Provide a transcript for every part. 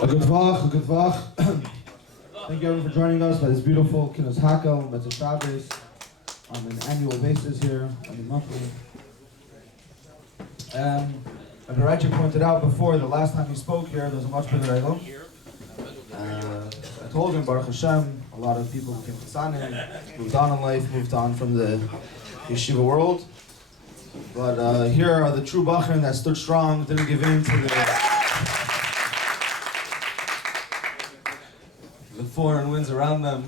A good vach. Thank you everyone for joining us by this beautiful Kinos Hakhel, Motzei Shabbos, on an annual basis here, I mean monthly. Rabbi Raichik pointed out before, the last time he spoke here, there was a much bigger idol. I told him, Baruch Hashem, a lot of people became Chassanim, moved on in life, moved on from the yeshiva world. But here are the true Bochrim that stood strong, didn't give in to the foreign winds around them.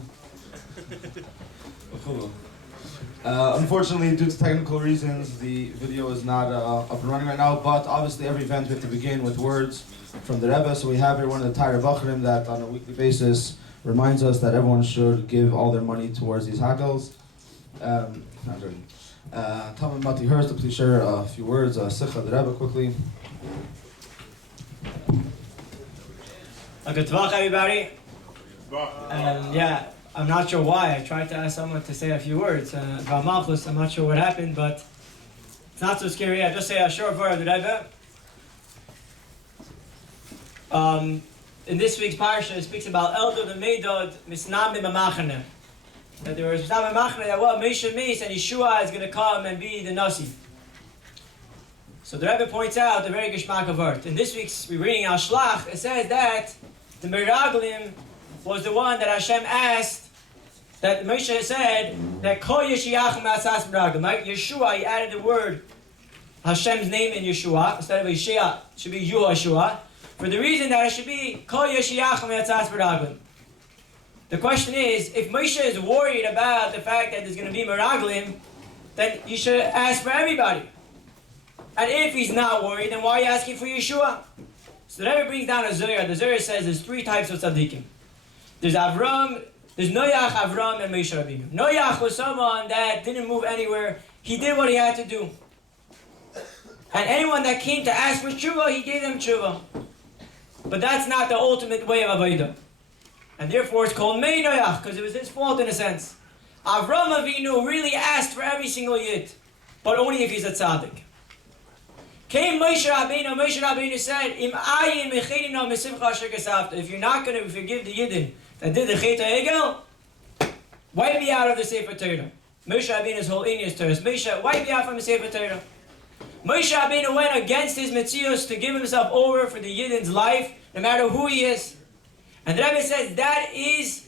Unfortunately, due to technical reasons, the video is not up and running right now, but obviously every event we have to begin with words from the Rebbe, so we have here one of the Tyre Bochrim that on a weekly basis reminds us that everyone should give all their money towards these Hakhels. Talmud Mati Hurst to please share a few words, Sicha the Rebbe quickly. A good talk, everybody. Yeah, I'm not sure why. I tried to ask someone to say a few words about Malchus. I'm not sure what happened, but it's not so scary. I just say a short word of the Rebbe. In this week's parsha, it speaks about Eldod and Meidod Misnam B'Machane. That there was Misnam B'Machane that what Moshe means and Yeshua is going to come and be the Nasi. So the Rebbe points out the very Geshmak of Art. In this week's we're reading Al Shlach, it says that the Meraglim was the one that Hashem asked, that Moshe said that Kol Yeshiach Ma'asas Meraglim. Right? Yeshua, he added the word Hashem's name in Yeshua instead of Yeshua, it should be Yehoshua, for the reason that it should be Kol Yeshiach Ma'asas Meraglim. The question is, if Moshe is worried about the fact that there's going to be Meraglim, then you should ask for everybody. And if he's not worried, then why are you asking for Yeshua? So the Rebbe brings down a Zohar. The Zohar says there's three types of tzaddikim. There's Avram, there's Noach, Avram, and Moshe Rabbeinu. Noach was someone that didn't move anywhere. He did what he had to do. And anyone that came to ask for tshuva, he gave them tshuva. But that's not the ultimate way of avodah. And therefore it's called Mei Noach, because it was his fault in a sense. Avram Avinu really asked for every single yid, but only if he's a tzaddik. Came Moshe Rabbeinu said, if you're not going to forgive the Yidden that did the Chet HaEgel, wipe me out of the Sefer Torah. Moshe Rabbeinu's whole India's Torah. Moshe, wipe me out from the Sefer Torah. Moshe Rabbeinu went against his Metzios to give himself over for the Yidden's life, no matter who he is. And the Rebbe says that is,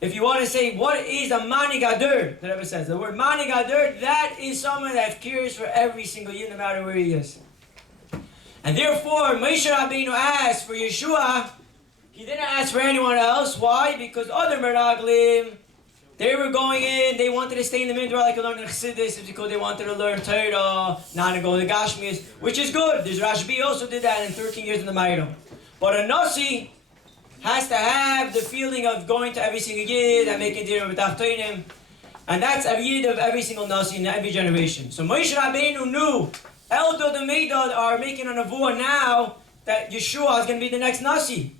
if you want to say, what is a manigadur? The Rebbe says, the word manigadur, that is someone that cares for every single yid, no matter where he is. And therefore, Moshe Rabbeinu asked for Yeshua. He didn't ask for anyone else. Why? Because other Meraglim, they were going in, they wanted to stay in the Midrash like they learned in Chassidus, because they wanted to learn Torah, not to go to Gashmias, which is good. There's Rabbi also did that in 13 years in the Ma'ira. But a Nasi has to have the feeling of going to every single yid and making dinner with Achtoinim. And that's a yid of every single Nasi in every generation. So Moshe Rabbeinu knew Eldod and Meidod are making an avur now that Yeshua is going to be the next Nasi.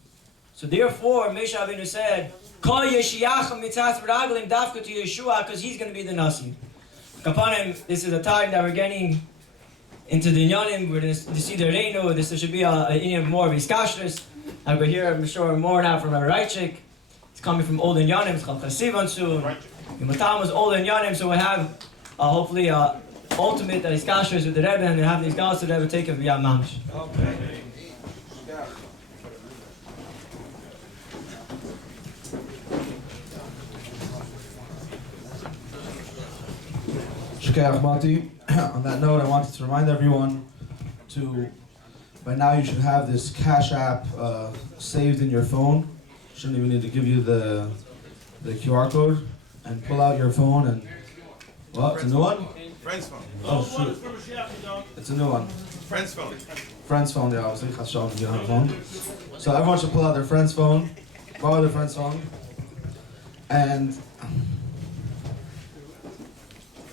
So therefore Moshe Rabbeinu said, Kol Yeshiach mitzas v'raglim dafka to Yeshua, because he's going to be the Nasi. Kapanim, this is a time that we're getting into the Inyanim, we're going to see the Reino, this should be a more of Iskashris. And we're here, I'm sure, more now from Raichik. It's coming from old Inyanim, it's called Sivan soon. Matam was old Inyanim, so we have hopefully ultimate Iskashris with the Rebbe, and they have these guys to the Rebbe take it via Mamish. Okay. On that note, I wanted to remind everyone to, by now you should have this Cash App saved in your phone. Shouldn't even need to give you the QR code, and pull out your phone and, well, it's a new one? Friend's phone. Oh shoot. It's a new one. Friend's phone. Friend's phone, yeah, I was thinking Chashon if you don't have a phone. So everyone should pull out their friend's phone, borrow their friend's phone, and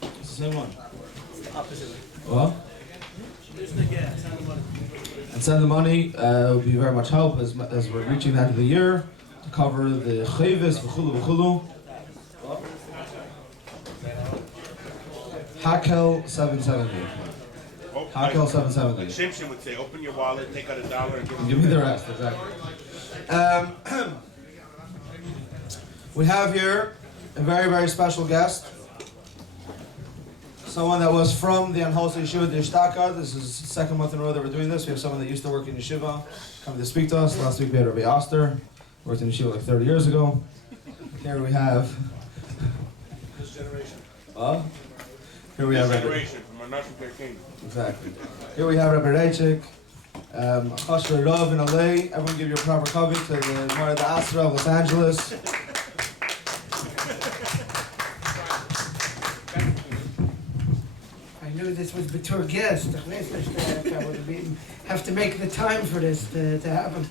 it's the same one. Opposite. Well? And send the money. It would be very much help as we're reaching the end of the year to cover the chayvis, v'chulu v'chulu. Hakhel 770. Hakhel 770. Like Shimshon would say, open your wallet, take out $1 and Give me the rest, exactly. We have here a very, very special guest. Someone that was from the unwholesome yeshiva Dishtaka. This is the second month in a row that we're doing this. We have someone that used to work in yeshiva coming to speak to us. Last week we had Rabbi Oster, worked in yeshiva like 30 years ago. Here we have... this generation. Here we have This Rabbi... generation, from our Nashpia king. Exactly. Here we have Rabbi Raichik, Chashra Rav in LA. Everyone give your proper cover to the Mara de Asra of Los Angeles. I knew this was Batur guest. I would have to make the time for this to happen.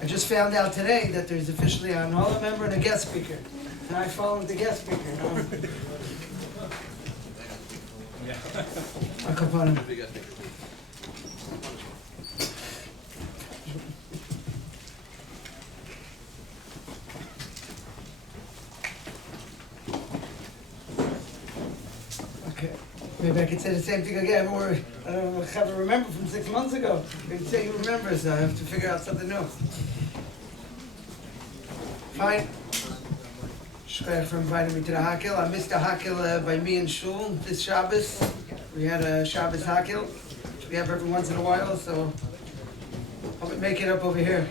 I just found out today that there's officially an Hall member and a guest speaker. And I followed the guest speaker. Okay. Maybe I could say the same thing again. Or I don't know, have to remember from 6 months ago. You can say you remember, so I have to figure out something new. Fine. Shkoyach for inviting me to the Hakhel. I missed the Hakhel by me and Shul this Shabbos. We had a Shabbos Hakhel, which we have every once in a while, so I'll make it up over here.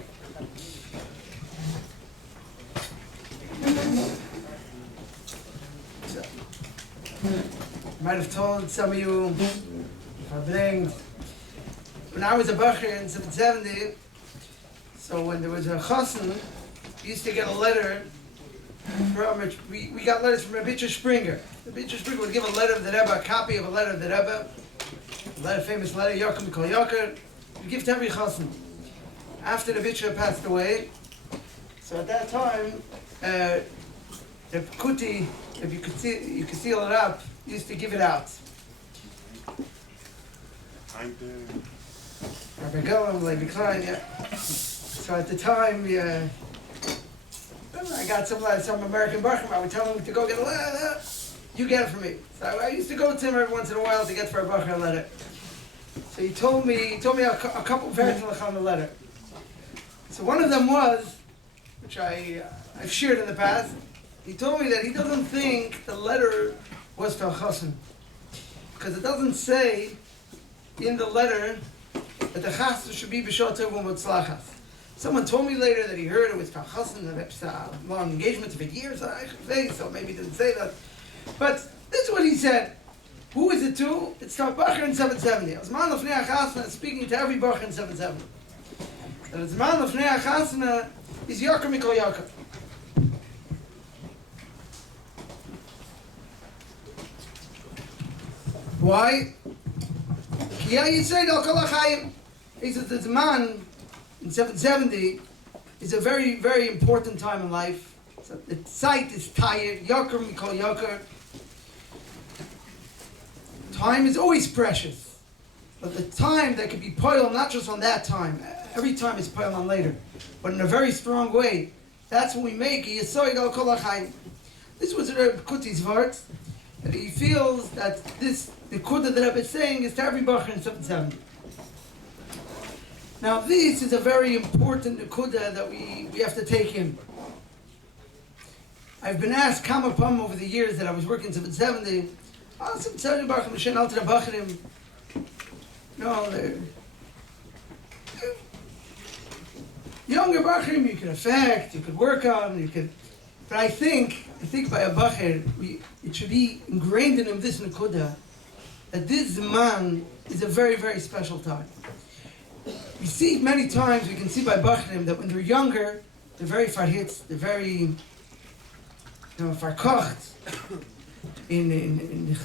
So, might have told some of you, if I blinked, when I was a Bochrim in 770, so when there was a chassan, we used to get a letter from, we got letters from Rabbi Springer. Rabbi Springer would give a letter of the Rebbe, a copy of a letter of the Rebbe, a famous letter, Michoel, we give to every chassan. After the Bishop passed away, so at that time, the Kuti, if you could seal it up, used to give it out. Rabbi Golomb, Rabbi Klein, yeah. So at the time, I got some American Bochrim. I would tell him to go get a letter. You get it for me. So I used to go to him every once in a while to get for a Bochrim a letter. So he told me a couple verses on the letter. So one of them was, which I've shared in the past. He told me that he doesn't think the letter was to a chassan, because it doesn't say in the letter that the chassan should be b'shor tov u'motzlachas. Someone told me later that he heard it was to a chassan, and it's a long engagement of years, I should say, so maybe he didn't say that. But this is what he said. Who is it to? It's to a Bochrim in 770. It was man of Nea Chasna speaking to every Bochrim in 770. That it's man of Nea Chasna is Yaakov Mikol Yaakov. Why? Yeah, you say he says this man in 770 is a very, very important time in life. So the sight is tired. Yaakov Mikol Yaakov. Time is always precious, but the time that can be poiled not just on that time. Every time is poiled on later, but in a very strong way. That's when we make a Yisroel al kol hachayim. This was Reb Kuti's words, that he feels that the Kudah that Rebbe is saying is to every Bochrim in 770. Now this is a very important Kudah that we have to take in. I've been asked Kama Pam over the years that I was working 770. 770 Bochrim, Shen Alter Bochrim. No, they're younger Bochrim you can affect, you could work on, but I think by a Bochir, it should be ingrained in him this Nekuda, that this man is a very, very special time. We see many times, we can see by Bochirim that when they're younger, they're very farhitz, they're very, farkocht in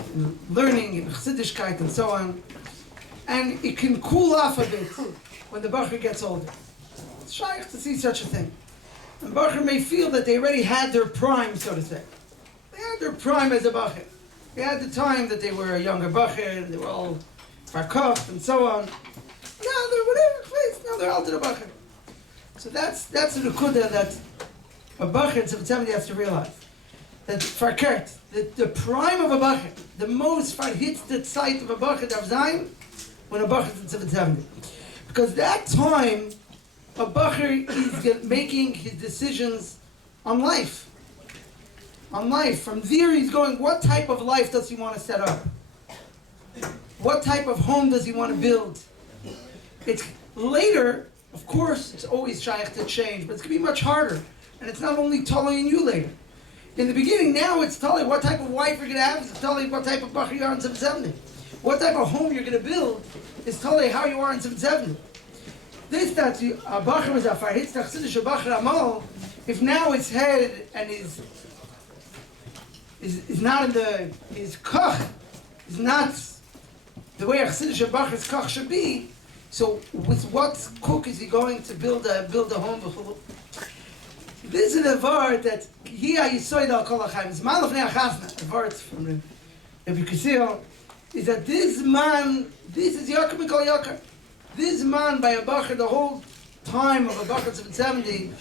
learning, in chassidishkeit and so on. And it can cool off a bit when the Bochir gets older. It's shaykh to see such a thing. And Bochir may feel that they already had their prime, so to say. They had their prime as a Bochir. They had the time that they were a younger Bochir, they were all farkocht and so on. Now they're whatever place, now they're all to the Bochir. So that's the Nekuda that a Bochir in 770 has to realize. That farkert, the prime of a Bochir, the most farhitzed site of a Bochir Dav Zayin, when a Bacher is in 770. Because that time, a Bacher is making his decisions on life. On life. From there he's going, what type of life does he want to set up? What type of home does he want to build? It's later, of course, it's always shaykh to change, but it's going to be much harder. And it's not only Tali and you later. In the beginning, now it's Tali what type of wife you're going to have, it's Tali what type of Bacher you are in 770. What type of home you're going to build is Tali how you are in 770. This that a Bacher is a Farhitz Tachsidish, a Bacher Amal, if now his head and is not in the, his koch is not the way a Chassidish Bacher's koch should be, so with what cook is he going to build a home? This is a word that here Yisroel al kol hachaim. It's man of neachafna. A word from Rabbi Kusil is that this man, this is Yakar Michoel Yakar. This man by a Bacher the whole time of a Bacher 770.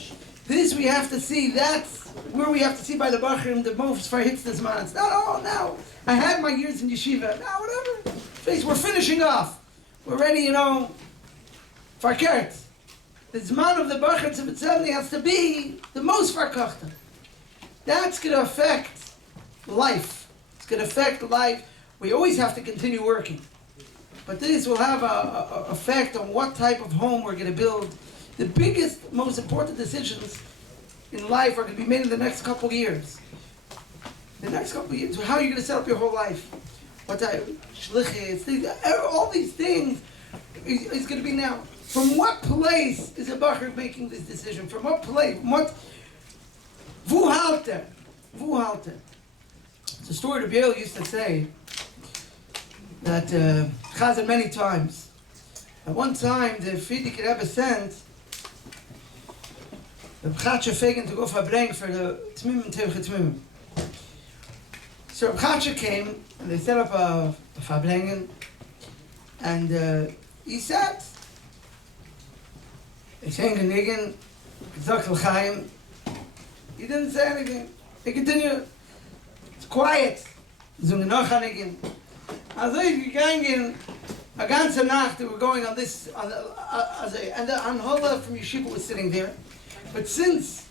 This we have to see. That's where we have to see by the Bochrim the most far hits this man. It's not, oh, now I had my years in yeshiva. Now, whatever. Face, we're finishing off. We're ready, farkert. The Zman of the Bochrim 770 has to be the most farkachta. That's going to affect life. It's going to affect life. We always have to continue working. But this will have a effect on what type of home we're going to build. The biggest, most important decisions in life are going to be made in the next couple of years. The next couple of years, how are you going to set up your whole life? What type, shlichus, all these things is going to be now. From what place is a Bacher making this decision? From what place? Wo halte? It's a story Rabbi used to say that Chazan many times. At one time, the Frierdiker Rebbe sent the Bchatsche Fegen to go verbrengen for the Tmimim Tevche Tmimim. So Bchatsche came and they set up a verbrengen, and he sat. He sang a niggin, gesagt l'chaim. He didn't say anything. He continued. It's quiet. Zung noch a niggin. Also ich gegangen a ganze Nacht. We were going on this, and the Anhola from Yeshiva was sitting there. But since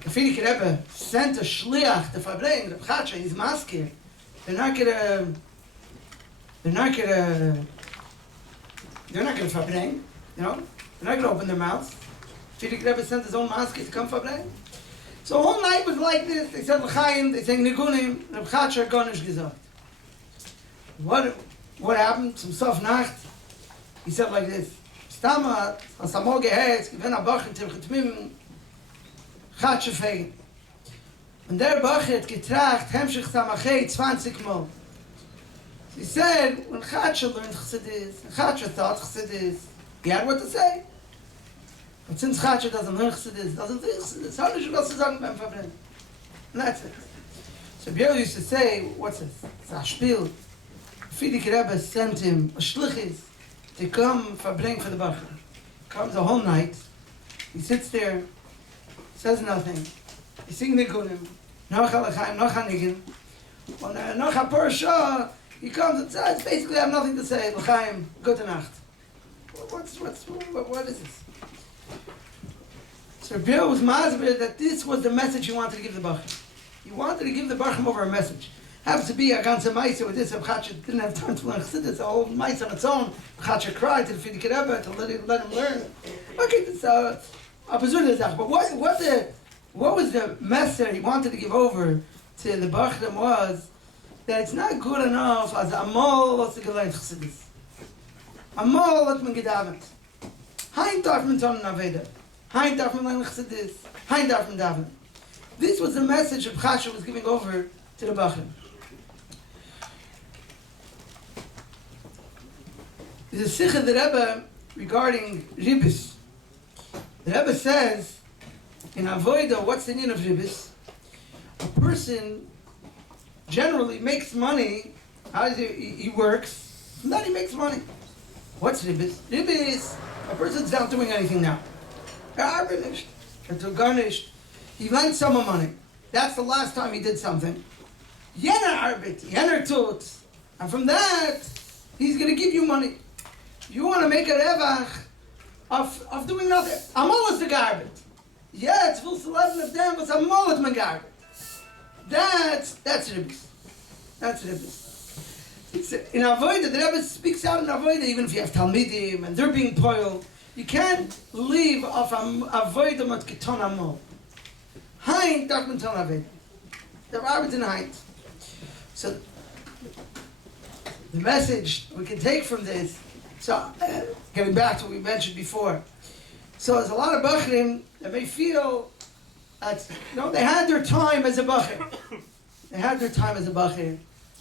the Frierdiker Rebbe sent a shliach to verbrengen, the Bchatsche, his masker, they're not gonna verbrengen, They're not going to open their mouths. Frierdiker Rebbe sent his own masker to come verbrengen. So the whole night was like this. They said l'chaim, they sang nigunim, and the Bchatsche gonish gesagt. What happened? Some soft Nacht. He said like this. Stama, als amol gehetz, gewinn a Bacher Tevche Tmimim, Bchatsche Fegen. Und der Bacher hat getracht, Hemshich Samachei 20 Mal. He said, when Bchatsche learned Chassidus, Bchatsche thought Chassidus, he had what to say. But since Bchatsche doesn't learn Chassidus, doesn't think Chassidus, how does you was to sagen beim Verbrennen? And that's it. So Biel used to say, what's this? It's a spiel. Frierdiker Rebbe sent him a shlichus to come verbrengen for the Bacher. Comes the whole night. He sits there, says nothing. He sings nigunim, noch a l'chaim, noch a nigin. And noch a parasha, he comes and says, basically I have nothing to say. L'chaim, gute Nacht. What is this? So Bill was masber that this was the message he wanted to give the Bacher. He wanted to give the Bacher over a message. Happens to be a ganze Meise with this. Bchatsche didn't have time to learn Chassidus. A whole Meise on its own. Bchatsche cried to the Frierdiker Rebbe to let him learn. Okay, it's a absurde Sache. But what was the message he wanted to give over to the Bochrim was that it's not good enough as Amol was to learn Chassidus. Amol hat man gedavent. Hein darf man zonnen Aveda. Hein darf man learn Chassidus. Hein darf man daven. This was the message that Bchatsche was giving over to the Bochrim. There's a sikh of the Rebbe regarding ribis. The Rebbe says, in Avoida, what's the meaning of ribis? A person generally makes money, he works, and then he makes money. What's ribis? Ribis, a person's not doing anything now. Garnished. He lent someone money. That's the last time he did something. Jener arbeit, jener tut. And from that, he's going to give you money. You want to make a revach of doing nothing. Amol is the garbage. Yeah, it's full selection of them, but amol is my garbage. That's ribbis. That's ribbis. It's in avoida. The Rebbe speaks out in avoida, even if you have talmidim and they're being poiled. You can't leave off avoida mat keton amol. Hein darf man ton avoida. Der arbeitet in hein. So the message we can take from this. So getting back to what we mentioned before. So there's a lot of Bochrim that may feel that they had their time as a Bochrim. They had their time as a Bochrim.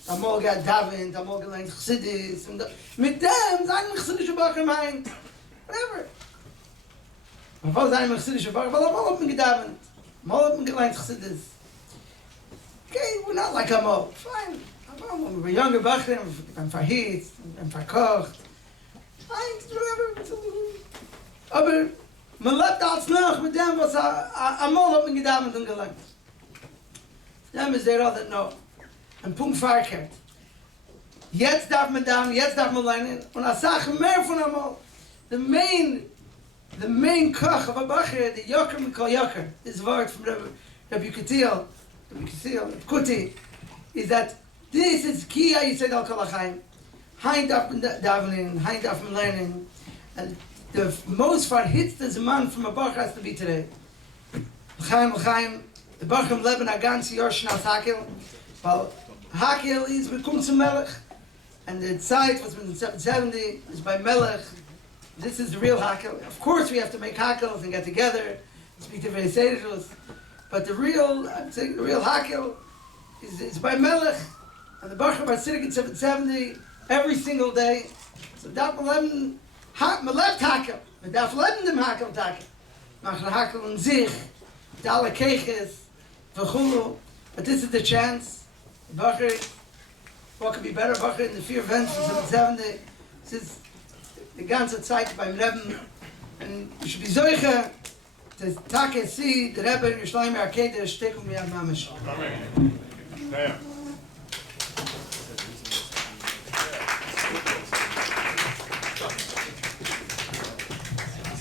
Amol got Davin, Amol got learned Chassidus, and mit dem sein Chassidische Bochrim ein. Whatever. Amol sein Chassidische Bochrim, but Amol hat man gedavin. Amol hat man gelernt Chassidus. Okay, we're not like Amol. Fine. Amol, when we were younger Bochrim, and verhit, and verkocht. Fine, whatever. Aber man lebt als noch mit dem, was Amol hat man gedavin und gelernt. Dem is there all that know. Ein Punkt verkehrt. Jetzt darf man down, jetzt darf man lernen. Und als Sache mehr von einmal. The main koch of a bacher, the yoker Michoel yoker, this word from Rabbi Kuti, is that this is key Yisroel al kol hachaim. Hein darf man davening, hein darf man lernen. And the most far hits the man from a bacher has to be today. L'chaim, the Bochrim leben a ganz Jahr shnas Hakhel. Well, Hakhel is bekommen zum Melech, and the site was in 770 is by Melech. This is the real Hakhel. Of course, we have to make Hakhels and get together, speak to various editors, but the real Hakhel is by Melech, and the Bochrim are sitting in 770 every single day. So that leben left Hakhel, but that leben dem Hakhel Hakhel, machen Hakhel in sich, mit alle Keches, v'chulu. But this is the chance. Bochrim, what could be better? Bochrim in the 4 events in 770. This is the ganze Zeit beim Rebbe. And we should be zoiche to take see the Rebbe in Yerushalayim Arkeda stecken wir an Mamish. Amen. Yeah.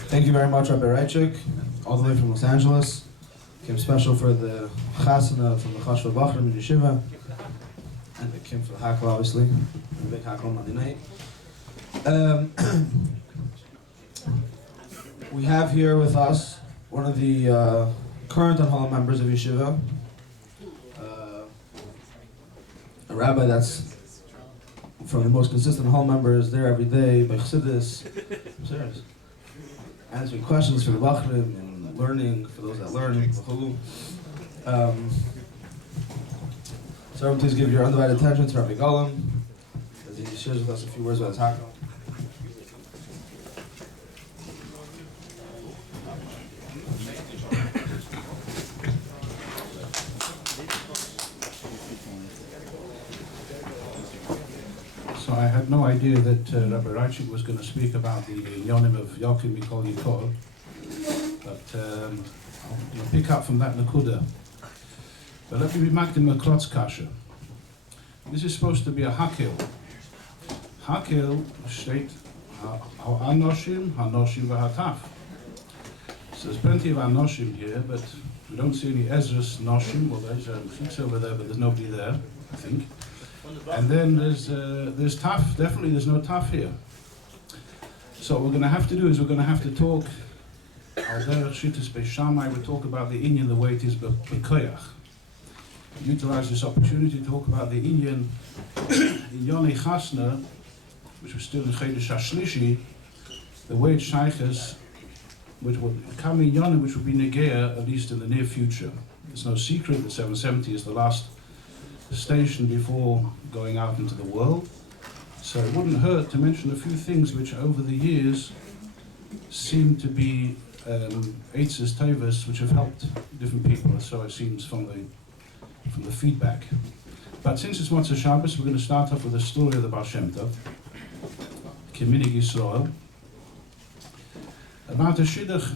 Thank you very much, Rabbi Raichik, all the way from Los Angeles. Came special for the Chasana from the Chashva Bochrim in Yeshiva. And it came for the Hakhel, obviously. The big Hakhel Monday night. We have here with us one of the current Unproductive members of Yeshiva. A rabbi that's from the most consistent Hall members, there every day, by Chassidus. I'm serious. Answering questions for the Bochrim and learning for those that learn. So everyone please give your undivided attention to Rabbi Golomb as he shares with us a few words about his Hakhel. So I had no idea that Rabbi Raichik was going to speak about the yonim of Yokim Michoel Yikol, but I'll pick up from that Nakuda. But let me be magdim a klotz kasha. This is supposed to be a Hakhel. Hakhel steht ha'anoshim, ha'noshim v'hataf. So there's plenty of anoshim here, but we don't see any Ezra's noshim. Well, there's a fix over there, but there's nobody there, I think. And then there's taf. Definitely, there's no taf here. So what we're going to have to do is we're going to have to talk. Al derech shittas beishamai, we talk about the inyan the way it is b'koyach. Utilize this opportunity to talk about the inyan in Yoni Chasna, which was still in Chedesh Hashlishi, the way it shayches, which would come in Yoni, which would be Negea, at least in the near future. It's no secret that 770 is the last station before going out into the world. So it wouldn't hurt to mention a few things which over the years seem to be eitzes tovas which have helped different people, so it seems from the feedback. But since it's Motzei Shabbos, we're going to start off with the story of the Bal Shem Tov, Keminig Yisroel. About the Shidduch,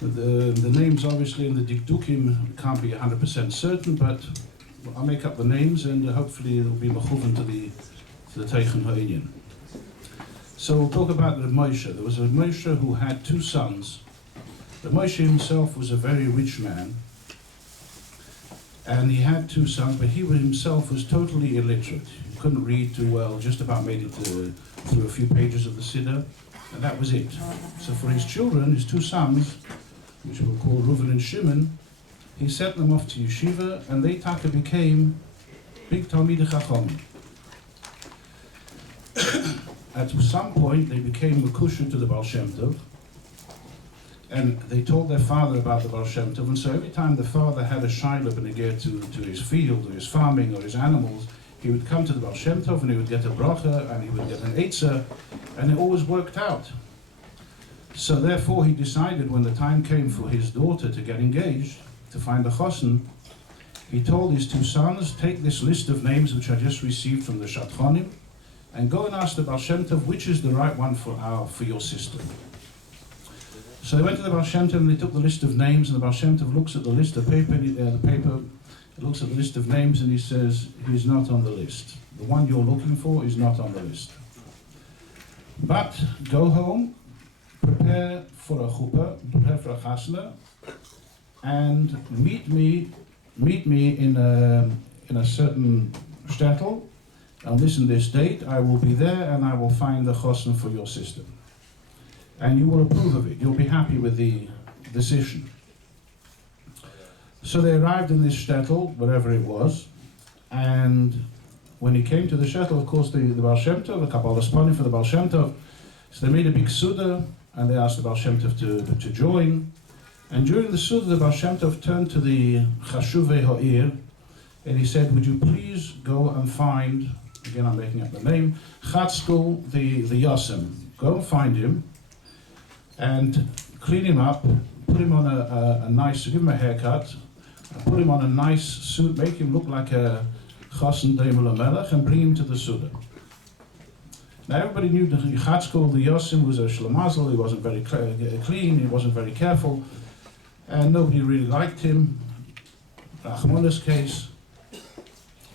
the names obviously in the Dikdukim can't be 100% certain, but I'll make up the names and hopefully it'll be mechuven to the Teichen Ha'inyan. So we'll talk about the Moshe. There was a Moshe who had two sons. The Moshe himself was a very rich man, and he had two sons, but he himself was totally illiterate. He couldn't read too well, just about made it through a few pages of the Siddur, and that was it. So for his children, his two sons, which we'll call Reuven and Shimon, he sent them off to yeshiva, and they taka became big Talmidei Chachamim. At some point, they became Mekusha to the Bal Shem Tov, and they told their father about the Bal Shem Tov, and so every time the father had a shayla beneged to his field, or his farming, or his animals, he would come to the Bal Shem Tov, and he would get a bracha, and he would get an eitzah, and it always worked out. So therefore, he decided when the time came for his daughter to get engaged, to find a chosen, he told his two sons, take this list of names which I just received from the Shadchanim, and go and ask the Bal Shem Tov which is the right one for your sister. So they went to the Bal Shem Tov and they took the list of names, and the Bal Shem Tov looks at the list of paper, looks at the list of names, and he says, he's not on the list. The one you're looking for is not on the list. But go home, prepare for a chuppah, prepare for a chasna, and meet me in a certain shtetl. On this and this date, I will be there, and I will find the chosen for your sister. And you will approve of it. You'll be happy with the decision. So they arrived in this shtetl, wherever it was, and when he came to the shtetl, of course, the Bal Shem Tov, the Kabbalah Spani for the Bal Shem Tov, so they made a big Suda, and they asked the Bal Shem Tov to join. And during the Suda, the Bal Shem Tov turned to the Chashuvei Ha'ir, and he said, would you please go and find, again I'm making up the name, Chatzkel the Yosem. Go and find him, and clean him up, put him on a nice, give him a haircut, put him on a nice suit, make him look like a Chasen Deimel Melech, and bring him to the Suda. Now everybody knew that Chatzkel the Yosem was a shlemazel, he wasn't very clean, he wasn't very careful, and nobody really liked him. Rachmana's case,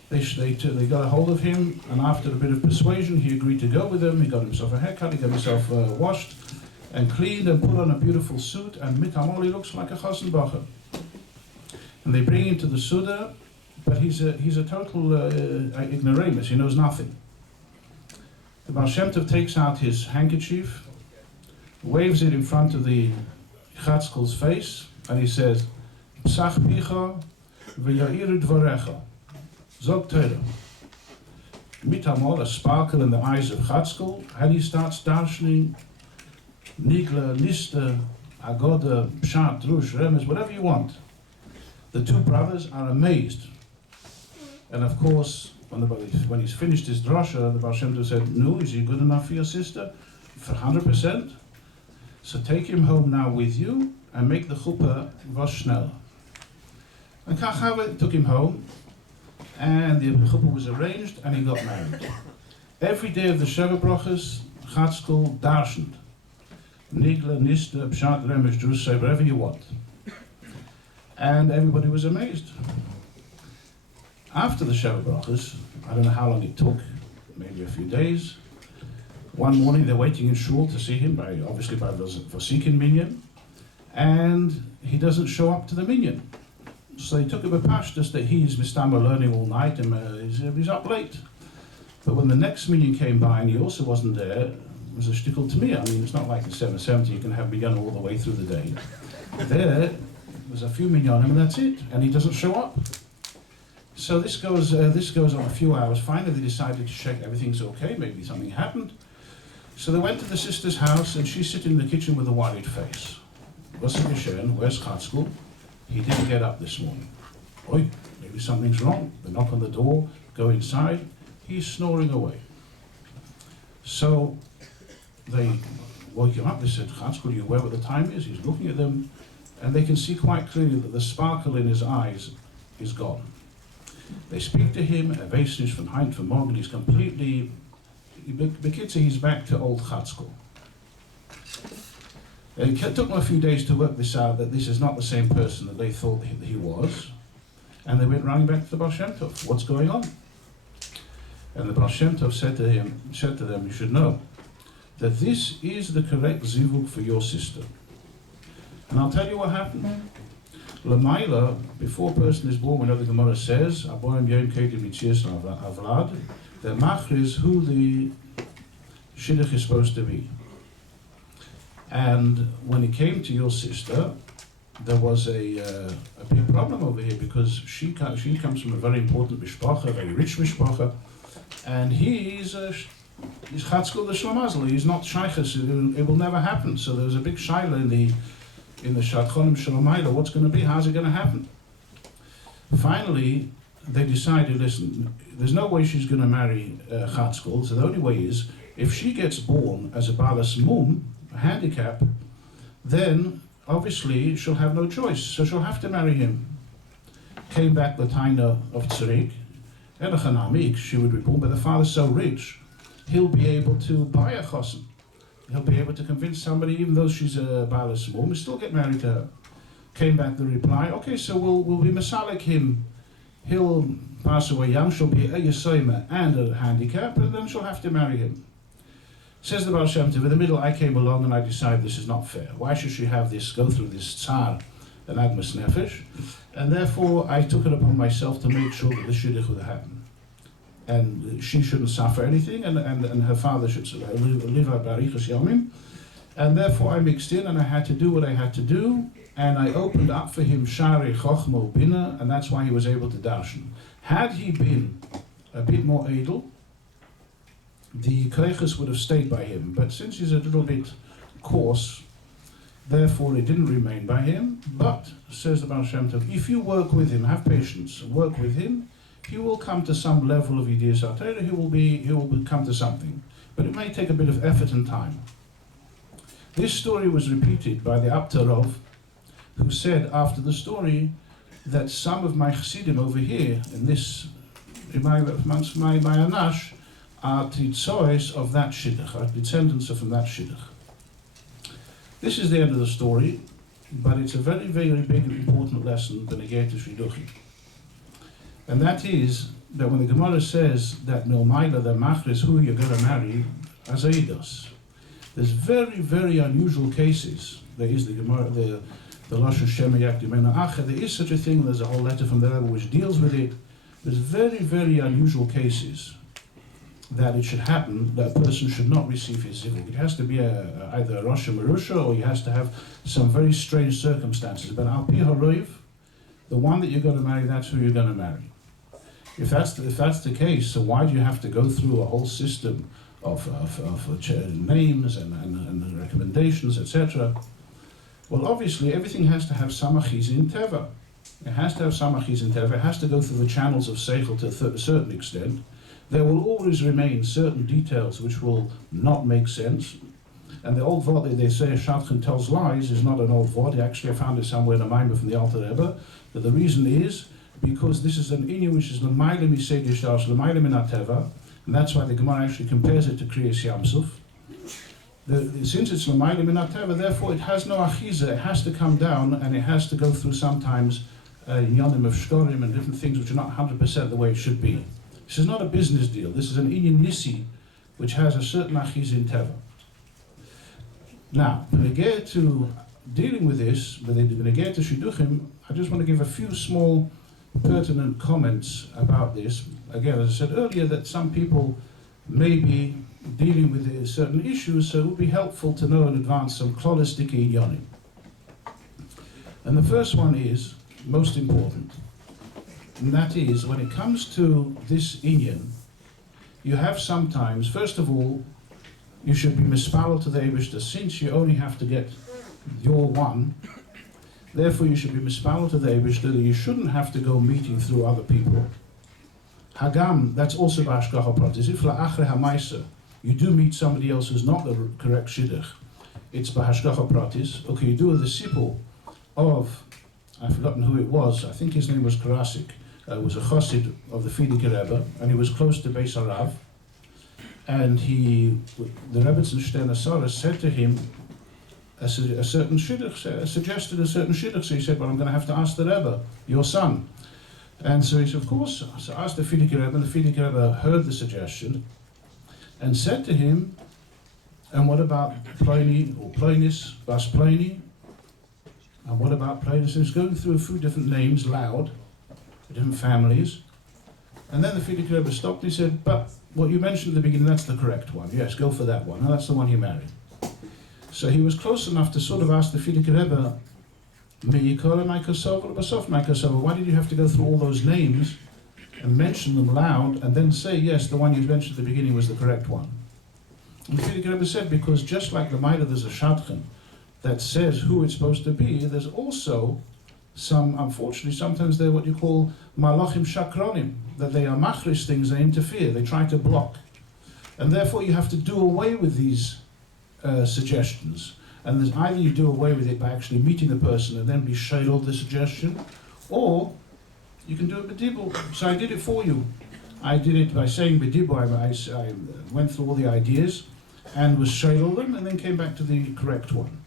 they got a hold of him, and after a bit of persuasion, he agreed to go with them. He got himself a haircut, he got himself washed and cleaned and put on a beautiful suit, and mitamol, he looks like a chassan bacher. And they bring him to the Suda, but he's a total ignoramus, he knows nothing. The Bal Shem Tov takes out his handkerchief, waves it in front of the Chatzkel's face, and he says, Psach picha v'ya'iru dvarecha. Zog Torah. Mitamol, a sparkle in the eyes of Chatzkel, and he starts darshaning Nigla, Nista, Agoda, Pshat, Drush, Remes, whatever you want. The two brothers are amazed. And of course, when he's finished his drasha, the Bal Shem Tov said, no, is he good enough for your sister? For 100%? So take him home now with you, and make the chuppah was schneller. And Kachave took him home, and the chuppah was arranged, and he got married. Every day of the Sheva Brachas, Chatzkel darshaned. Nigla, Nista, Pshat, Remesh, Drus, say whatever you want. And everybody was amazed. After the Sheva Brachas, I don't know how long it took, maybe a few days. One morning they're waiting in shul to see him, obviously by the Vasikin minyan, and he doesn't show up to the minyan. So they took a bepashtus that he's mistama learning all night and he's up late. But when the next minyan came by and he also wasn't there, it was a shtickle to me. I mean, it's not like in 770 you can have minyan all the way through the day. There was a few minyanim and that's it, and he doesn't show up. So this goes on a few hours. Finally they decided to check everything's okay, maybe something happened. So they went to the sister's house, and she's sitting in the kitchen with a worried face. What's the Geshen? Where's Chatzkel? He didn't get up this morning. Oi, maybe something's wrong. They knock on the door, go inside. He's snoring away. So they woke him up. They said, Chatzkel, are you aware what the time is? He's looking at them, and they can see quite clearly that the sparkle in his eyes is gone. They speak to him, Evasish from Heint from Morgan, he's completely, he's back to old Chatzkel. It took them a few days to work this out, that this is not the same person that they thought he was. And they went running back to the Bal Shem Tov. What's going on? And the Bal Shem Tov said to them, you should know, that this is the correct zivug for your sister. And I'll tell you what happened. Lamaila, before a person is born, we know the Gemara says, Aboim Yom Kedim Mitzias Avlad, that Machri is who the Shidduch is supposed to be. And when it came to your sister, there was a big problem over here because she comes from a very important mishpacha, a very rich mishpacha, and he's chatzkel the shlamazel. He's not shayches. It will never happen. So there was a big shaila in the shadchonim shalamayla. What's going to be? How's it going to happen? Finally, they decided, listen, there's no way she's going to marry chatzkel. So the only way is if she gets born as a balas mum, a handicap, then obviously she'll have no choice, so she'll have to marry him. Came back the taina of Tzarik, Elachanamik, she would be born, but the father's so rich, he'll be able to buy a chosen. He'll be able to convince somebody, even though she's a balas mum, still get married to her. Came back the reply, okay, so we'll be masalik him. He'll pass away young, she'll be a yesoima and a handicap, and then she'll have to marry him. Says the Bal Shem Tov, in the middle I came along and I decided this is not fair. Why should she have this, go through this tsar and agmas nefesh? And therefore I took it upon myself to make sure that the shidduch would happen. And she shouldn't suffer anything, and her father should live out barichas yomim. And therefore I mixed in and I had to do what I had to do, and I opened up for him shari chochmo bina, and that's why he was able to darshan. Had he been a bit more edel, the kreiches would have stayed by him, but since he's a little bit coarse, therefore it didn't remain by him. But, says the Bal Shem Tov, if you work with him, have patience, work with him, he will come to some level of Yidiyas HaTorah, he will come to something. But it may take a bit of effort and time. This story was repeated by the Abtarov, who said after the story that some of my chassidim over here, in this, amongst my anash, are titzois of that shidduch, are descendants from that shidduch. This is the end of the story, but it's a very, very big and important lesson, the negate of shidduchim. And that is that when the Gemara says that milmaila, the machri is who you're going to marry, as aidos. There's very, very unusual cases. There is the Gemara, the Lashon Shema Yakdimena Acha, there is such a thing, there's a whole letter from the Rabbi which deals with it. There's very, very unusual cases that it should happen, that a person should not receive his zivug. It has to be either a Rosh Marusha, or he has to have some very strange circumstances. But Al Pi Haroiv, the one that you're going to marry, that's who you're going to marry. If that's the case, so why do you have to go through a whole system of names and recommendations, etc.? Well, obviously, everything has to have samachiz in teva. It has to have samachiz in teva. It has to go through the channels of seichel to a certain extent. There will always remain certain details which will not make sense. And the old vod, they say, Shadchan tells lies, is not an old vod. Actually, I found it somewhere in a mimer from the Alter Rebbe, that the reason is because this is an inyan which is l'mayla misei d'ishtash, l'mayla min ha'teva, and that's why the Gemara actually compares it to Kriyas Yamsuf. Since it's l'mayla min ha'teva, therefore it has no achiza, it has to come down, and it has to go through sometimes yonim of shkorim and different things which are not 100% the way it should be. This is not a business deal. This is an inyan nisi, which has a certain achiz in teva. Now, when I get to dealing with this, when I get to shidduchim, I just want to give a few small pertinent comments about this. Again, as I said earlier, that some people may be dealing with certain issues, so it would be helpful to know in advance some klolistiki yonim. And the first one is most important. And that is, when it comes to this inyan, you have sometimes, first of all, you should be mispalel to the Eibishter, since you only have to get your one, therefore you should be mispalel to the Eibishter, that you shouldn't have to go meeting through other people. Hagam, that's also b'hashgacha pratis. If la'achre ha'maisa, you do meet somebody else who's not the correct shidduch, it's b'hashgacha pratis. Okay, you do the sipul of, I've forgotten who it was, I think his name was Karasik, was a chassid of the Fidige Rebbe, and he was close to Beis Harav, and the Rebbetzin Shtei Nasaras said to him a certain shidduch, suggested a certain shidduch, so he said, well, I'm going to have to ask the Rebbe, your son. And so he said, of course, so asked the Fidige Rebbe, and the Fidige Rebbe heard the suggestion, and said to him, And what about Pliny or Plonis, Bas Pliny? And what about Pliny? So he's going through a few different names loud, different families. And then the Frierdiker Rebbe stopped and he said, but what you mentioned at the beginning, that's the correct one. Yes, go for that one. And that's the one you married. So he was close enough to sort of ask the Frierdiker Rebbe, Michoel, why did you have to go through all those names and mention them loud and then say, yes, the one you mentioned at the beginning was the correct one? And the Frierdiker Rebbe said, because just like the Maida, there's a shadchan that says who it's supposed to be, there's also some, unfortunately, sometimes they're what you call malachim shakronim, that they are machris things, they interfere, they try to block. And therefore you have to do away with these suggestions. And there's either you do away with it by actually meeting the person and then be shadowed the suggestion, or you can do it b'dibur. So I did it for you. I did it by saying b'dibur. I went through all the ideas and was shadowed them and then came back to the correct one.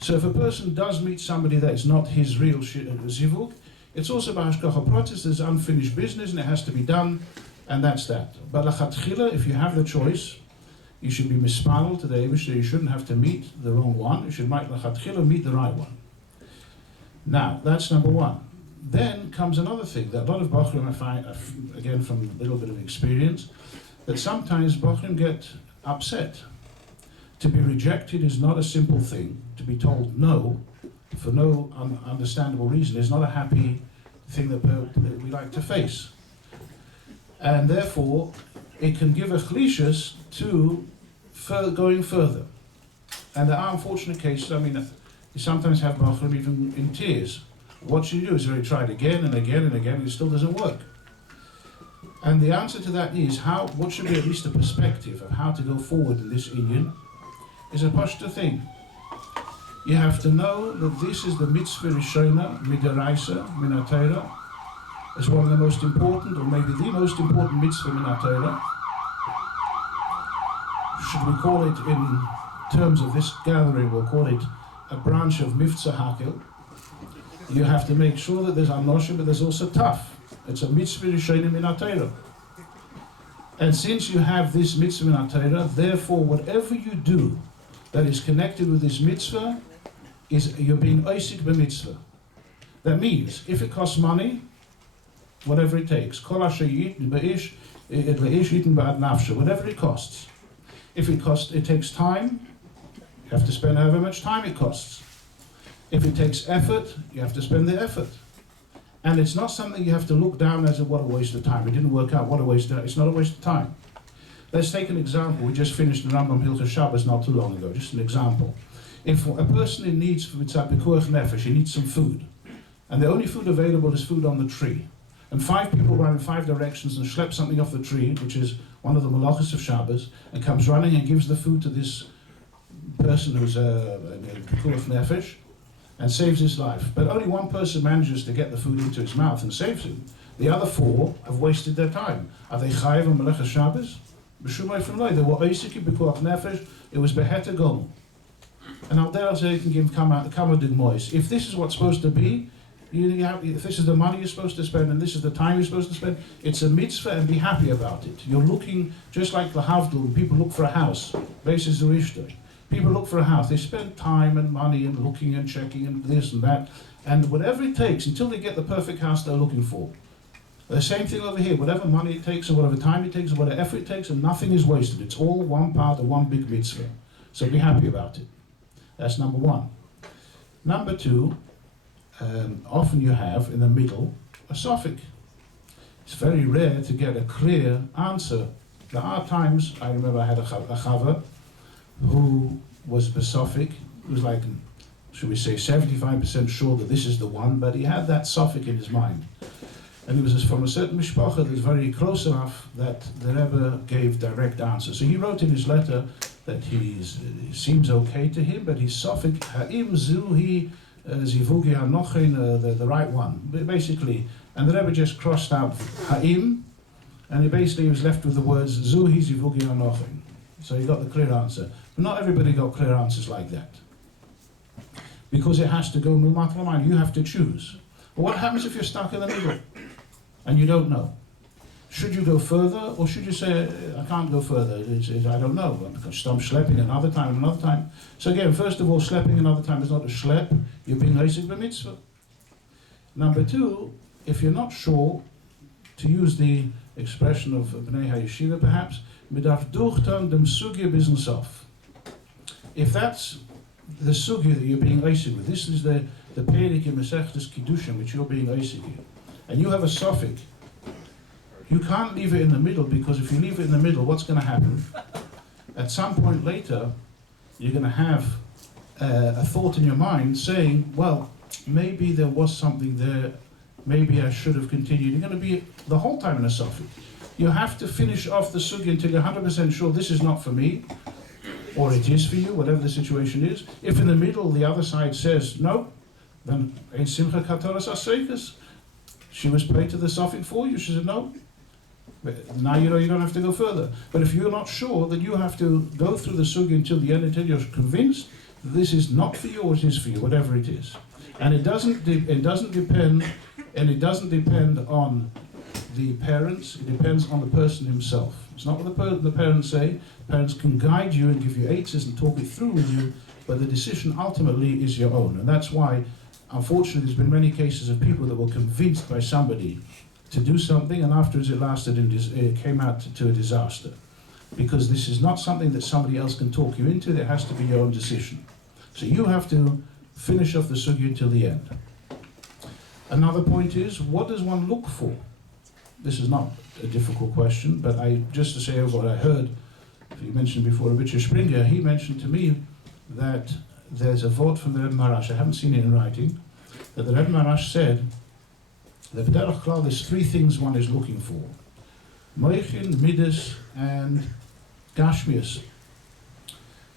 So if a person does meet somebody that is not his real zivug, it's also by hashgacha pratis, there's unfinished business and it has to be done, and that's that. But lachatchila, if you have the choice, you should be mispanel to the Eibishter. You shouldn't have to meet the wrong one. You should lachatchila meet the right one. Now, that's number one. Then comes another thing that a lot of Bochrim, I find, again from a little bit of experience, that sometimes Bochrim get upset. To be rejected is not a simple thing. To be told no, for no understandable reason, is not a happy thing that we like to face. And therefore, it can give a chlishus to going further. And there are unfortunate cases, I mean, you sometimes have Bochrim even in tears. What should you do? Is he tried again and again and again, and it still doesn't work. And the answer to that is, what should be at least a perspective of how to go forward in this Indian, is a pashta thing. You have to know that this is the mitzvah rishona, midaraisa, min haTorah. It's one of the most important, or maybe the most important mitzvah min haTorah. Should we call it, in terms of this gathering, we'll call it a branch of Mivtza Hakhel. You have to make sure that there's anoshim, but there's also tough. It's a mitzvah rishona min haTorah. And since you have this mitzvah min haTorah, therefore whatever you do that is connected with this mitzvah, you're being oisik b'mitzvah. That means, if it costs money, whatever it takes, whatever it costs. If it takes time, you have to spend however much time it costs. If it takes effort, you have to spend the effort. And it's not something you have to look down as what a waste of time. It didn't work out, what a waste of time. It's not a waste of time. Let's take an example. We just finished the Rambam Hilchos Shabbos not too long ago, just an example. If a person in needs pikuach nefesh, he needs some food, and the only food available is food on the tree, and 5 people run in 5 directions and schlep something off the tree, which is one of the malachos of Shabbos, and comes running and gives the food to this person who's a pikuach nefesh, and saves his life. But only one person manages to get the food into his mouth and saves him. The other 4 have wasted their time. Are they chayiv on malachos Shabbos? B'shumay from Loi, they were oisiki b'kuach nefesh, it was beheta Golomb. And out there, so you can give kama digmois. If this is what's supposed to be, if this is the money you're supposed to spend and this is the time you're supposed to spend, it's a mitzvah and be happy about it. You're looking, just like the Havdul, people look for a house. Basis Zurishta. People look for a house. They spend time and money and looking and checking and this and that. And whatever it takes, until they get the perfect house they're looking for. The same thing over here, whatever money it takes, or whatever time it takes, or whatever effort it takes, and nothing is wasted. It's all one part of one big mitzvah. So be happy about it. That's number one. Number two, often you have in the middle a suffix. It's very rare to get a clear answer. There are times, I remember I had a chava who was besophic, who was like, should we say, 75% sure that this is the one, but he had that suffix in his mind. And he was from a certain mishpacha that was very close enough that they never gave direct answers. So he wrote in his letter that he seems okay to him, but his suffix, ha'im zuhi zivugi ha'nochin, the right one, basically. And the Rebbe just crossed out ha'im, and he basically was left with the words zuhi zivugi ha'nochin. So he got the clear answer. But not everybody got clear answers like that. Because it has to go milmat l'mayim, you have to choose. But what happens if you're stuck in the middle and you don't know? Should you go further, or should you say, I can't go further, I don't know, because I'm schlepping another time. So again, first of all, schlepping another time is not a schlep, you're being Raichik b'mitzvah. Number two, if you're not sure, to use the expression of Bnei HaYeshiva perhaps, midaf durchtan dem sugya business off. If that's the sugya that you're being Raichik with, this is the perik in Masechtas Kiddushin which you're being Raichik with, and you have a suffix, you can't leave it in the middle, because if you leave it in the middle, what's going to happen? At some point later, you're going to have a thought in your mind saying, well, maybe there was something there, maybe I should have continued. You're going to be the whole time in a suffix. You have to finish off the sugya until you're 100% sure this is not for me, or it is for you, whatever the situation is. If in the middle the other side says no, then ein simcha katoras asekas. She was paid to the suffix for you. She said no. But now you know you don't have to go further. But if you're not sure, then you have to go through the sugya until the end, until you're convinced that this is not for you or it is for you, whatever it is. And it doesn't depend on the parents. It depends on the person himself. It's not what the parents say. Parents can guide you and give you answers and talk it through with you, but the decision ultimately is your own. And that's why, unfortunately, there's been many cases of people that were convinced by somebody to do something, and afterwards it lasted and it came out to a disaster. Because this is not something that somebody else can talk you into, it has to be your own decision. So you have to finish off the sugya until the end. Another point is, what does one look for? This is not a difficult question, but just to say over what I heard, you mentioned before, Richard Springer, he mentioned to me that there's a vote from the Rebbe Marash, I haven't seen it in writing, that the Rebbe Marash said, the B'derech Klal, there's three things one is looking for: Moichin, Midas, and Gashmias.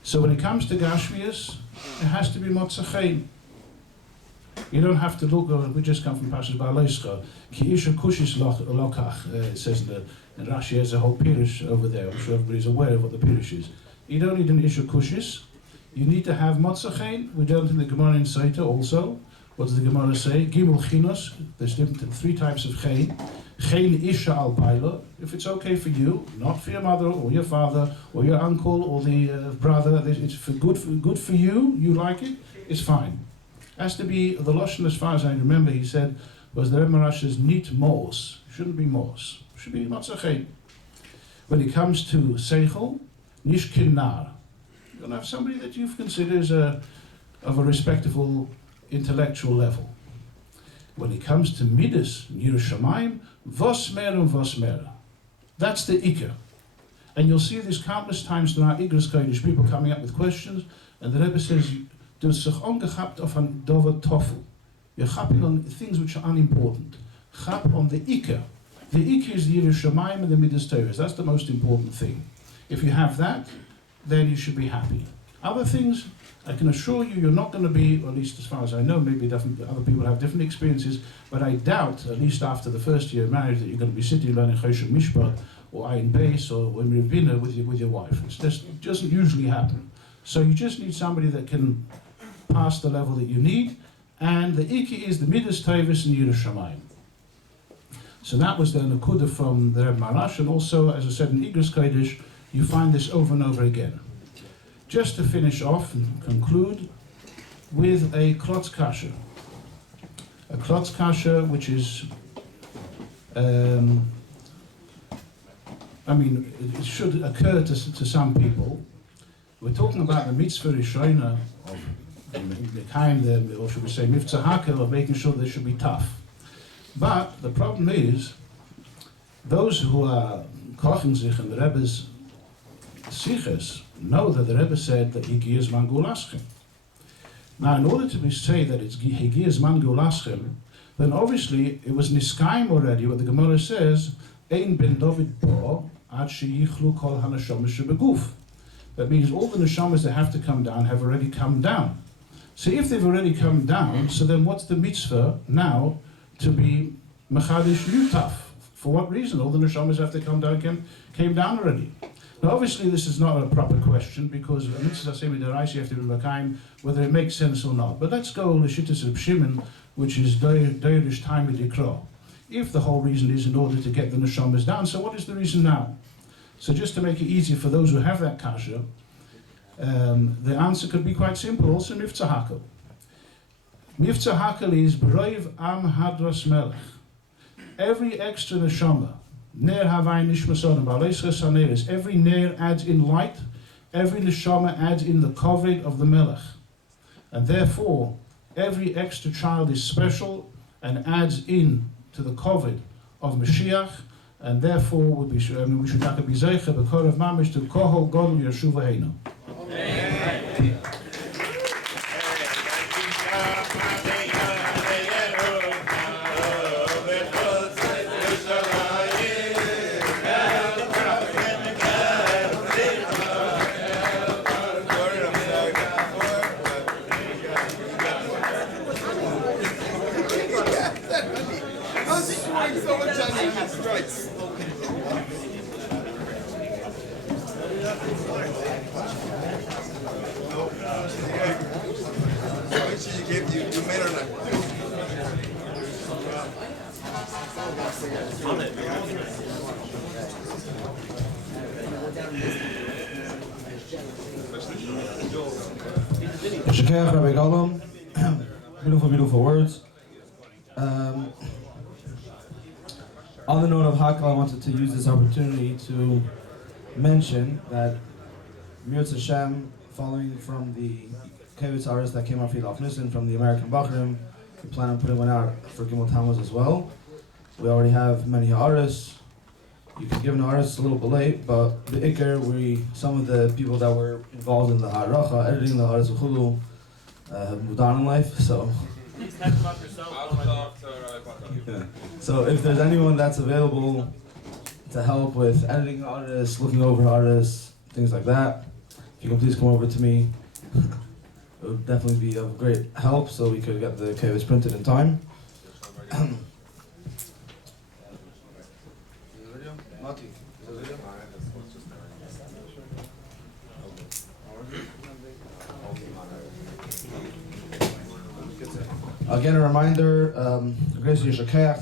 So when it comes to Gashmias, it has to be Motzei. You don't have to look. We just come from Parshas Beha'alosecha. Ki isha kushis lokach. It says in Rashi has a whole pirish over there. I'm sure everybody's aware of what the pirish is. You don't need an isha kushis. You need to have Motzei. We don't in the Gemara in Saita also. What does the Gemara say? Gimel chinos. There's three types of chen. Chen isha al baila. If it's okay for you, not for your mother or your father or your uncle or the brother, it's good for you. You like it. It's fine. Has to be the lashon, as far as I remember. He said was the Rebbe Marash's nit mos. Shouldn't be mos. Should be motzei. When it comes to seichel, nishkin nar. You're going to have somebody that you've considered as of a respectable intellectual level. When it comes to midas, Yerushalayim, vos mer and vos mer. That's the ikar. And you'll see this countless times throughout Igros Kodesh, people coming up with questions, and the Rebbe says, du hast sich angehabt auf ein dover toffel. You're chapping on things which are unimportant. Chap on the ikar. The ikar is the Yerushalayim and the midas Torah. That's the most important thing. If you have that, then you should be happy. Other things, I can assure you, you're not going to be, or at least as far as I know, maybe other people have different experiences, but I doubt, at least after the first year of marriage, that you're going to be sitting learning Choshen Mishpat or Ayin Beis or Mirvina with your wife. It doesn't usually happen. So you just need somebody that can pass the level that you need, and the Iki is the Midas Tavis and Yerushalayim. So that was the Nakuda from the Rebbe Marash, and also, as I said, in Igros Kodesh, you find this over and over again. Just to finish off and conclude with a klotz kasha. A klotz kasha which is, it should occur to some people. We're talking about the mitzvah rishona of the kind, or should we say mitzvah Hakhel, of making sure they should be tough. But the problem is, those who are kochen sich in the Rebbe's siches know that the Rebbe said that Higias man gulaschem. Now, in order to say that it's Higias man gulaschem, then obviously it was niskaim already. What the Gemara says, Ein ben David bo ad sheyichlu kol hanashamas shebeguf. That means all the neshamas that have to come down have already come down. So if they've already come down, so then what's the mitzvah now to be mechadish yutaf? For what reason? All the neshamas have to come down, came down already. Now, obviously, this is not a proper question because mitzvah say with the Raichik, you have to be l'kaim whether it makes sense or not. But let's go l'shittas of Shimon, which is deirish time with Yikro. if the whole reason is in order to get the neshamas down. So what is the reason now? So just to make it easier for those who have that kasha, the answer could be quite simple, also Mivtza Hakhel. Mivtza Hakhel is B'roiv Am Hadras Melech. Every extra neshama, Ner Havai Nishmasodam, Beha'alosecha Saneres, every Ner adds in light, every neshama adds in the koved of the Melech. And therefore, every extra child is special and adds in to the koved of Mashiach, and therefore we should be zeicha b'korav mamish to kohol godol yeshuva heinu. You made her Shidduch, Rabbi Golomb. Beautiful, beautiful words. On the note of Hakhel, I wanted to use this opportunity to mention that Mirz Hashem, following from the Kevitz artist that came out for Nissen from the American Bochrim, we plan on putting one out for Gimel Tammuz as well. We already have many artists. You can give an artist a little bit late, but the Iker, some of the people that were involved in the Haracha, editing the artist Hulu, have moved on in life, so. Yeah. So if there's anyone that's available to help with editing artists, looking over artists, things like that, if you can please come over to me, it would definitely be of great help so we could get the KVs printed in time. Again, a reminder, Grace Yisroel,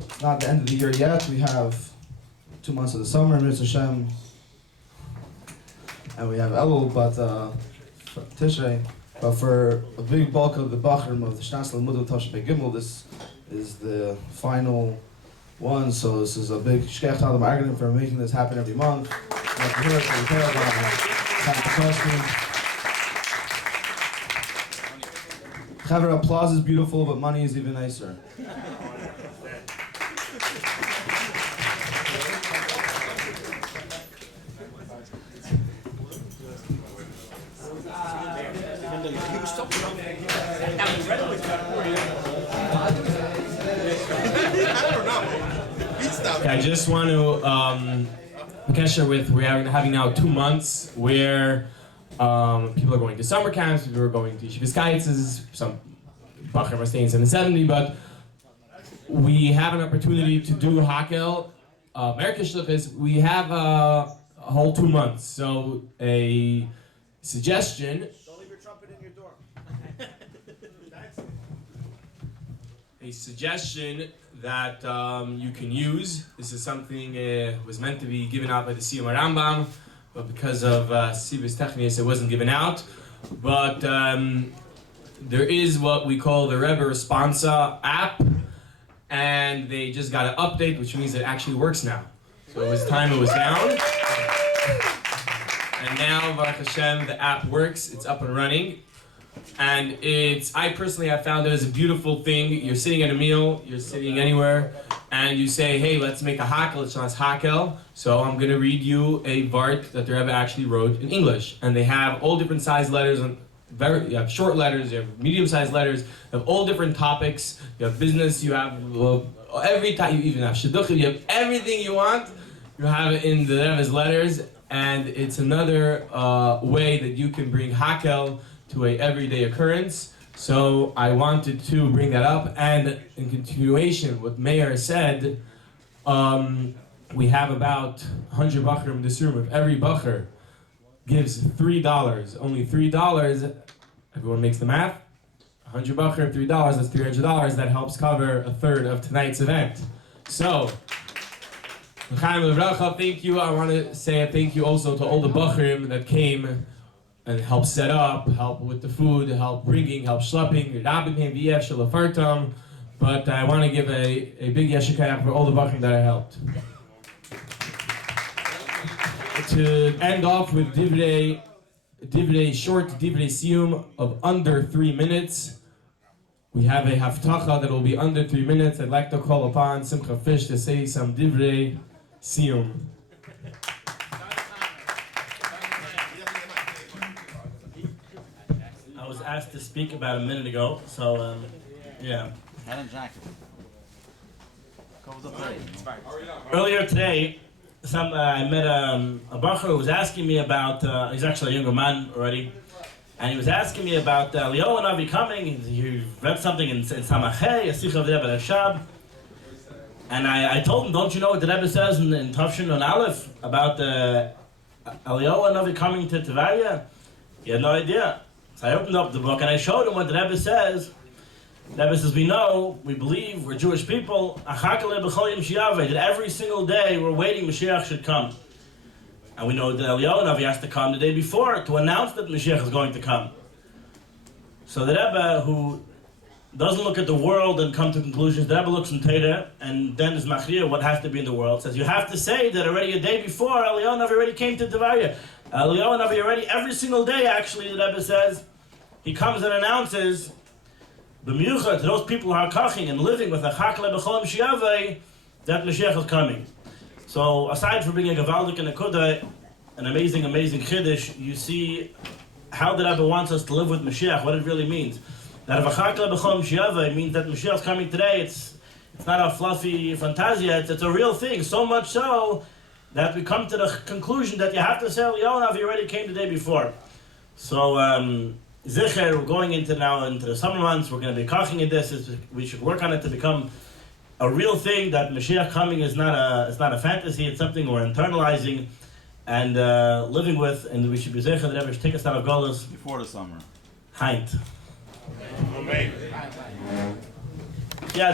it's not the end of the year yet. We have 2 months of the summer, Mirz Hashem, and we have Elul, but Tishrei. But for a big bulk of the Bochrim of the Shnatzl Mudal Toshbe Gimel, this is the final one. So this is a big shkech Talam Arganim for making this happen every month. Chaver, applause is beautiful, but money is even nicer. I just want to Kesher with we're having now 2 months where people are going to summer camps, people are going to yeshivas kaitzes, some Bochrim are staying 770, but we have an opportunity to do Hakhel. American Shidduch is we have a whole 2 months, so a suggestion. Don't leave your trumpet in your door. A suggestion that you can use. This is something was meant to be given out by the Siyum Rambam, but because of Sivas Technius, it wasn't given out. But there is what we call the Rebbe Responsa app, and they just got an update, which means it actually works now. So it was time it was down, and now Baruch Hashem, the app works. It's up and running. And I personally have found it as a beautiful thing. You're sitting at a meal, you're sitting anywhere, and you say, hey, let's make a Hakhel, it's not Hakhel. So I'm going to read you a Vart that the Rebbe actually wrote in English. And they have all different sized letters, you have short letters, you have medium-sized letters, you have all different topics, you have business, you have every type, you even have Shidduch, you have everything you want, you have it in the Rebbe's letters, and it's another way that you can bring Hakhel to a everyday occurrence. So I wanted to bring that up, and in continuation, what Meir said, we have about 100 Bochrim in this room. If every Bocher gives $3, only $3, everyone makes the math, 100 Bochrim, $3, that's $300. That helps cover a third of tonight's event. So, L'chaim L'vracha, thank you. I want to say a thank you also to all the Bochrim that came and helped set up, help with the food, help bringing, help schlepping. But I want to give a big yeshikayach for all the Bochrim that I helped. To end off with short divrei siyum of under 3 minutes. We have a haftacha that will be under 3 minutes. I'd like to call upon Simcha Fish to say some divrei siyum. I was asked to speak about a minute ago, so yeah. Earlier today, I met a bacher who was asking me about, he's actually a younger man already, and he was asking me about Leo and Avi coming. He read something in Samachei, a Sikha of the Rebbe Rashab, and I told him, don't you know what the Rebbe says in Tavshin on Aleph about Leo and Avi coming to Tevaria? He had no idea. So I opened up the book and I showed him what the Rebbe says. The Rebbe says, we believe, we're Jewish people, that every single day we're waiting Mashiach should come. And we know that Eliyahu has to come the day before to announce that Mashiach is going to come. So the Rebbe, who doesn't look at the world and come to conclusions, the Rebbe looks in Torah and then is machriya what has to be in the world. Says you have to say that already a day before Eliyahu already came to Devaria. Eliyahu already, every single day actually, the Rebbe says, he comes and announces the Michoel to those people who are kaching and living with a Hakhel b'cholam shiavei, that Mashiach is coming. So aside from being a gavaldik and a kudah, an amazing chiddush, you see how the Rebbe wants us to live with Mashiach, what it really means. That if a Hakhel b'cholam shiavei means that Mashiach is coming today, it's not a fluffy fantasia, it's a real thing. So much so that we come to the conclusion that you have to say Eliyahu he already came the day before. So Zicher, we're going into the summer months, we're going to be kaching at this, we should work on it to become a real thing, that Mashiach coming is not a fantasy, it's something we're internalizing and living with, and we should be Zicher that ever take us out of Golomb before the summer. Heint. Amen. Yeah,